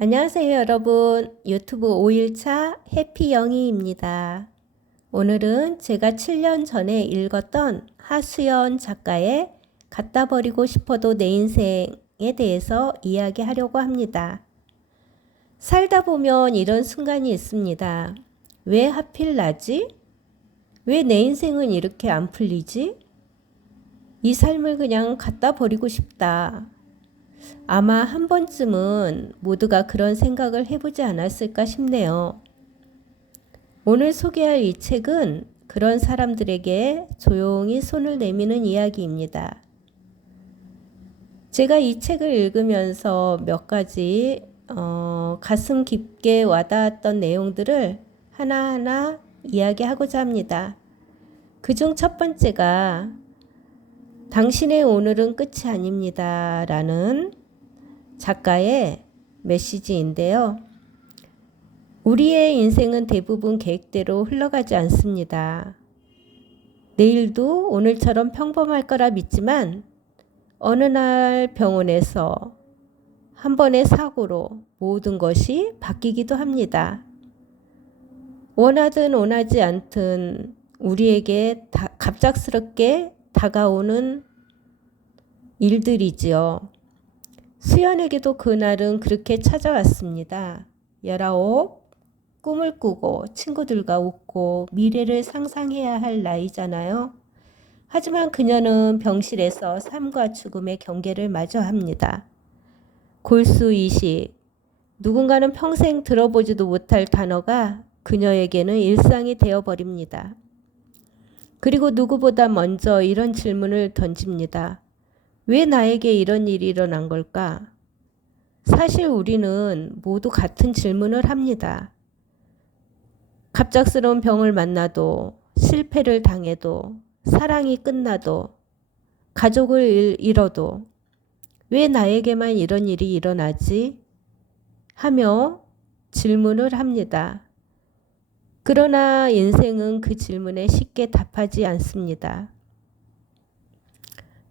안녕하세요, 여러분. 유튜브 5일차 해피영희입니다. 오늘은 제가 7년 전에 읽었던 하수연 작가의 갖다 버리고 싶어도 내 인생에 대해서 이야기하려고 합니다. 살다 보면 이런 순간이 있습니다. 왜 하필 나지? 왜 내 인생은 이렇게 안 풀리지? 이 삶을 그냥 갖다 버리고 싶다. 아마 한 번쯤은 모두가 그런 생각을 해보지 않았을까 싶네요. 오늘 소개할 이 책은 그런 사람들에게 조용히 손을 내미는 이야기입니다. 제가 이 책을 읽으면서 몇 가지 가슴 깊게 와닿았던 내용들을 하나하나 이야기하고자 합니다. 그중 첫 번째가 당신의 오늘은 끝이 아닙니다 라는 작가의 메시지인데요. 우리의 인생은 대부분 계획대로 흘러가지 않습니다. 내일도 오늘처럼 평범할 거라 믿지만 어느 날 병원에서 한 번의 사고로 모든 것이 바뀌기도 합니다. 원하든 원하지 않든 우리에게 갑작스럽게 다가오는 일들이지요. 수연에게도 그날은 그렇게 찾아왔습니다. 19, 꿈을 꾸고 친구들과 웃고 미래를 상상해야 할 나이잖아요. 하지만 그녀는 병실에서 삶과 죽음의 경계를 마저 합니다. 골수이식, 누군가는 평생 들어보지도 못할 단어가 그녀에게는 일상이 되어버립니다. 그리고 누구보다 먼저 이런 질문을 던집니다. 왜 나에게 이런 일이 일어난 걸까? 사실 우리는 모두 같은 질문을 합니다. 갑작스러운 병을 만나도, 실패를 당해도, 사랑이 끝나도, 가족을 잃어도 왜 나에게만 이런 일이 일어나지? 하며 질문을 합니다. 그러나 인생은 그 질문에 쉽게 답하지 않습니다.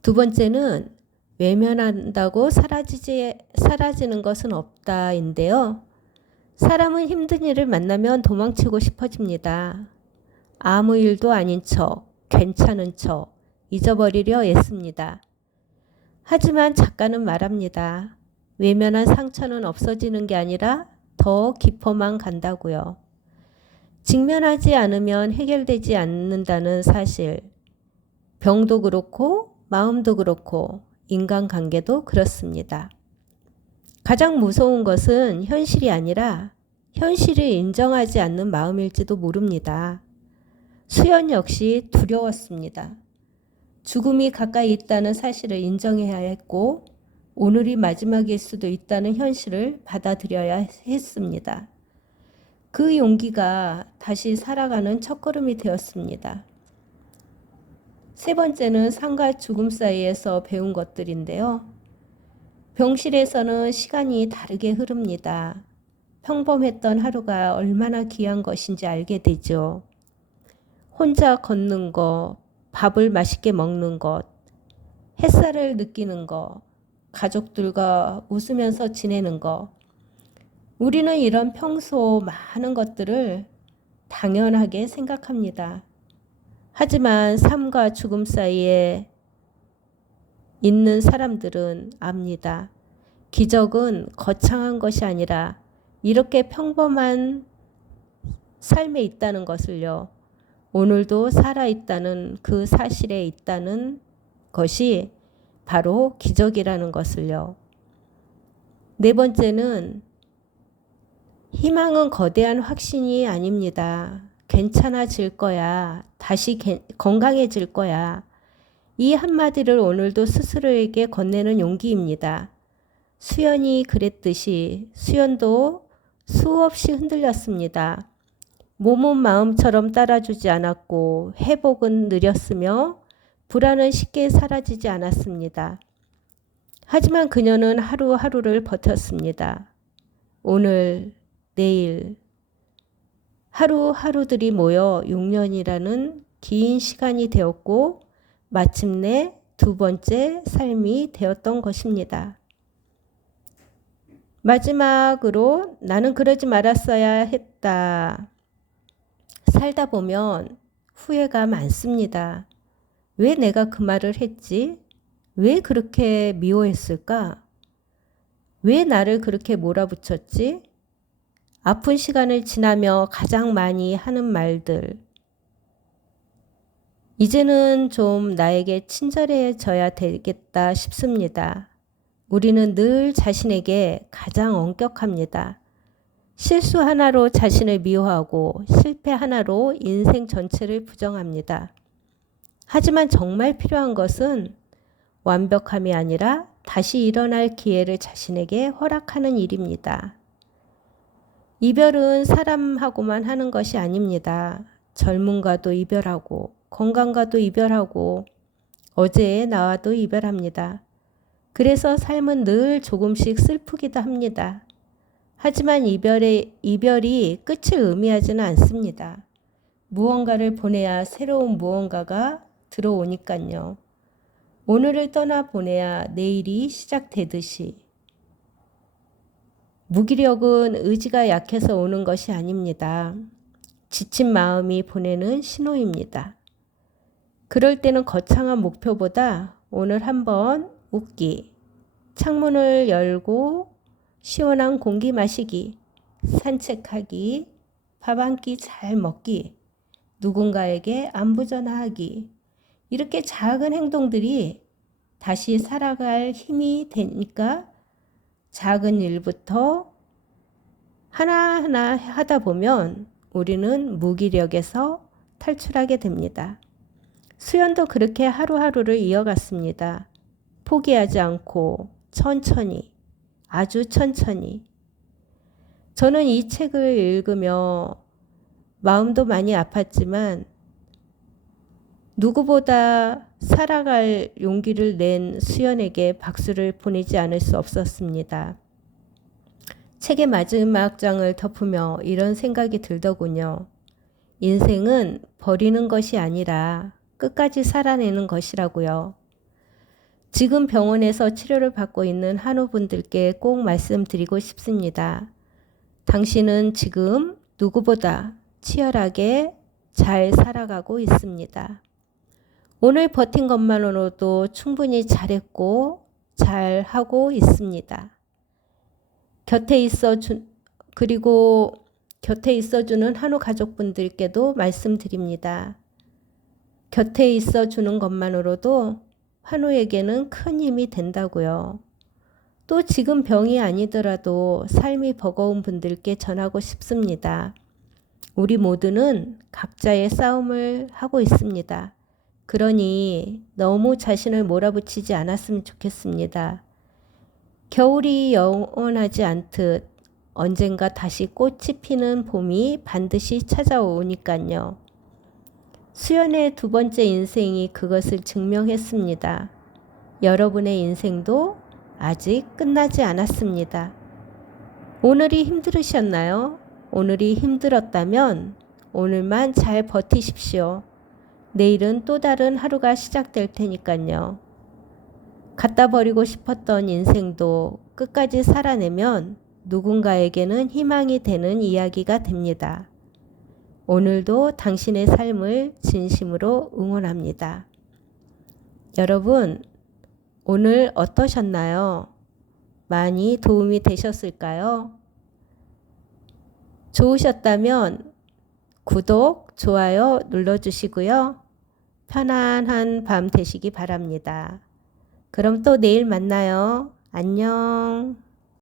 두 번째는 외면한다고 사라지는 것은 없다인데요. 사람은 힘든 일을 만나면 도망치고 싶어집니다. 아무 일도 아닌 척, 괜찮은 척, 잊어버리려 애씁니다. 하지만 작가는 말합니다. 외면한 상처는 없어지는 게 아니라 더 깊어만 간다고요. 직면하지 않으면 해결되지 않는다는 사실. 병도 그렇고 마음도 그렇고 인간관계도 그렇습니다. 가장 무서운 것은 현실이 아니라 현실을 인정하지 않는 마음일지도 모릅니다. 수연 역시 두려웠습니다. 죽음이 가까이 있다는 사실을 인정해야 했고 오늘이 마지막일 수도 있다는 현실을 받아들여야 했습니다. 그 용기가 다시 살아가는 첫걸음이 되었습니다. 세 번째는 삶과 죽음 사이에서 배운 것들인데요. 병실에서는 시간이 다르게 흐릅니다. 평범했던 하루가 얼마나 귀한 것인지 알게 되죠. 혼자 걷는 것, 밥을 맛있게 먹는 것, 햇살을 느끼는 것, 가족들과 웃으면서 지내는 것. 우리는 이런 평소 많은 것들을 당연하게 생각합니다. 하지만 삶과 죽음 사이에 있는 사람들은 압니다. 기적은 거창한 것이 아니라 이렇게 평범한 삶에 있다는 것을요. 오늘도 살아있다는 그 사실에 있다는 것이 바로 기적이라는 것을요. 네 번째는 희망은 거대한 확신이 아닙니다. 괜찮아질 거야. 다시 건강해질 거야. 이 한마디를 오늘도 스스로에게 건네는 용기입니다. 수연이 그랬듯이 수연도 수없이 흔들렸습니다. 몸은 마음처럼 따라주지 않았고 회복은 느렸으며 불안은 쉽게 사라지지 않았습니다. 하지만 그녀는 하루하루를 버텼습니다. 오늘, 내일, 하루하루들이 모여 6년이라는 긴 시간이 되었고 마침내 두 번째 삶이 되었던 것입니다. 마지막으로 나는 그러지 말았어야 했다. 살다 보면 후회가 많습니다. 왜 내가 그 말을 했지? 왜 그렇게 미워했을까? 왜 나를 그렇게 몰아붙였지? 아픈 시간을 지나며 가장 많이 하는 말들. 이제는 좀 나에게 친절해져야 되겠다 싶습니다. 우리는 늘 자신에게 가장 엄격합니다. 실수 하나로 자신을 미워하고 실패 하나로 인생 전체를 부정합니다. 하지만 정말 필요한 것은 완벽함이 아니라 다시 일어날 기회를 자신에게 허락하는 일입니다. 이별은 사람하고만 하는 것이 아닙니다. 젊음과도 이별하고 건강과도 이별하고 어제의 나와도 이별합니다. 그래서 삶은 늘 조금씩 슬프기도 합니다. 하지만 이별이 끝을 의미하지는 않습니다. 무언가를 보내야 새로운 무언가가 들어오니까요. 오늘을 떠나보내야 내일이 시작되듯이. 무기력은 의지가 약해서 오는 것이 아닙니다. 지친 마음이 보내는 신호입니다. 그럴 때는 거창한 목표보다 오늘 한번 웃기, 창문을 열고 시원한 공기 마시기, 산책하기, 밥 한 끼 잘 먹기, 누군가에게 안부 전화하기, 이렇게 작은 행동들이 다시 살아갈 힘이 되니까 작은 일부터 하나하나 하다 보면 우리는 무기력에서 탈출하게 됩니다. 수연도 그렇게 하루하루를 이어갔습니다. 포기하지 않고 천천히, 아주 천천히. 저는 이 책을 읽으며 마음도 많이 아팠지만 누구보다 살아갈 용기를 낸 수연에게 박수를 보내지 않을 수 없었습니다. 책의 마지막 장을 덮으며 이런 생각이 들더군요. 인생은 버리는 것이 아니라 끝까지 살아내는 것이라고요. 지금 병원에서 치료를 받고 있는 한우분들께 꼭 말씀드리고 싶습니다. 당신은 지금 누구보다 치열하게 잘 살아가고 있습니다. 오늘 버틴 것만으로도 충분히 잘했고 잘하고 있습니다. 그리고 곁에 있어주는 한우 가족분들께도 말씀드립니다. 곁에 있어주는 것만으로도 한우에게는 큰 힘이 된다고요. 또 지금 병이 아니더라도 삶이 버거운 분들께 전하고 싶습니다. 우리 모두는 각자의 싸움을 하고 있습니다. 그러니 너무 자신을 몰아붙이지 않았으면 좋겠습니다. 겨울이 영원하지 않듯 언젠가 다시 꽃이 피는 봄이 반드시 찾아오니까요. 수연의 두 번째 인생이 그것을 증명했습니다. 여러분의 인생도 아직 끝나지 않았습니다. 오늘이 힘들으셨나요? 오늘이 힘들었다면 오늘만 잘 버티십시오. 내일은 또 다른 하루가 시작될 테니까요. 갖다 버리고 싶었던 인생도 끝까지 살아내면 누군가에게는 희망이 되는 이야기가 됩니다. 오늘도 당신의 삶을 진심으로 응원합니다. 여러분, 오늘 어떠셨나요? 많이 도움이 되셨을까요? 좋으셨다면 구독, 좋아요 눌러주시고요. 편안한 밤 되시기 바랍니다. 그럼 또 내일 만나요. 안녕.